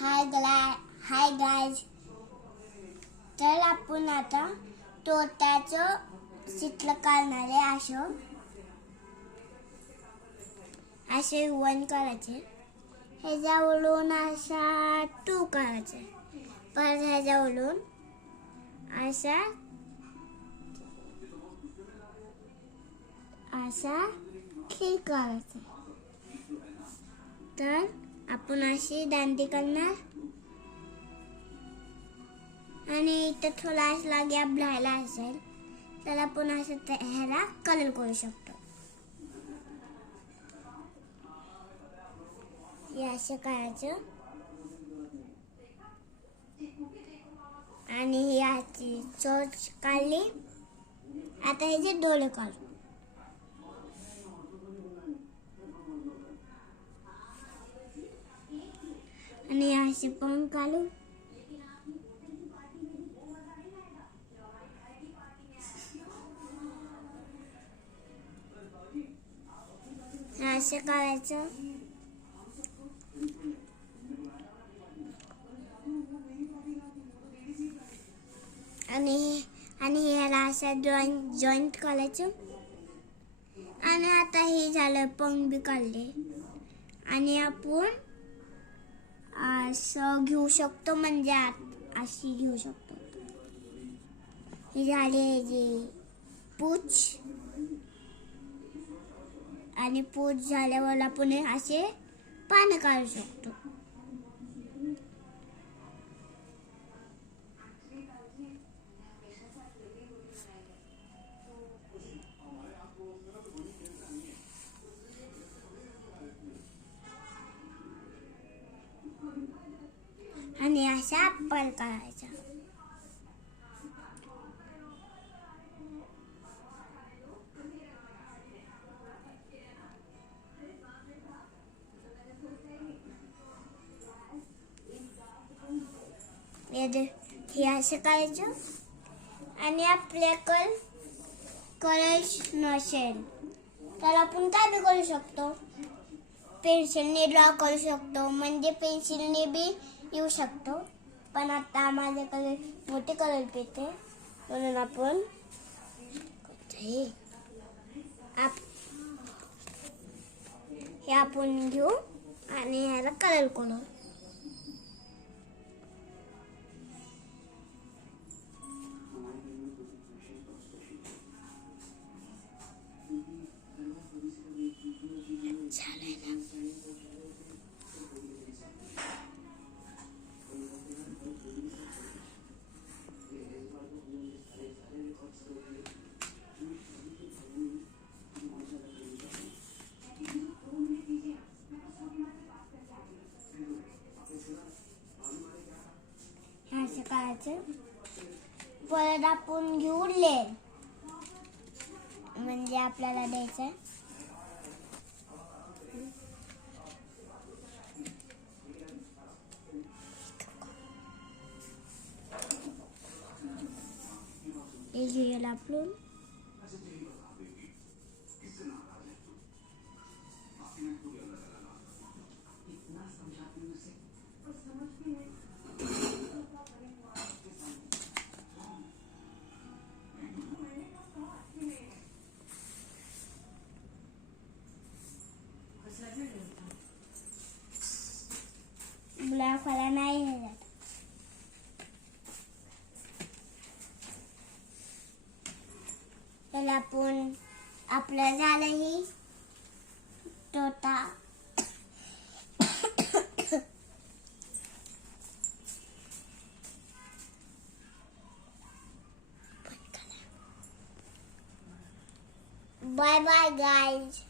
Hi guys. तर आपण आता तोत्याचं चित्र काढणार आहे. असे वन करायचे, ह्याच्यावरून असा टू करायचे, परत ह्याच्यावरून असा थ्री करायचे. तर आपण अशी दांडी करणार आणि इथं थोडा असला गॅप राहिला असेल तर आपण असं ह्याला कलर करू शकतो. हे असं करायचं आणि याची चोच काढली. आता ह्याचे डोळे काढू आणि असे पण काढू. असं करायचं आणि ह्याला असं जॉईंट करायचं. आणि आता हे झालं, पंख बी काढले आणि आपण असं घेऊ शकतो, म्हणजे अशी घेऊ शकतो. हे झाले जे पूछ, आणि पूछ झाल्यावर आपण असे पानं काढू शकतो. आणि असा ॲपल काढायचा. हे असं करायचं. आणि आपल्याकडे कलर नसेल तर आपण काय बी करू शकतो, पेन्सिलने ड्रॉ करू शकतो, म्हणजे पेन्सिलने बी येऊ शकतो. पण आता माझ्याकडे मोठे कलर पेन आहे, म्हणून आपण हे आपण घेऊ आणि ह्याला कलर करू. असं करायचं. परत आपण घेऊ लेड, म्हणजे आपल्याला द्यायचं. हे घेऊया आपण. ब्लॅक वाला नाही आहे. त्याला आपण आपलं झालं ही तोता. Bye bye guys.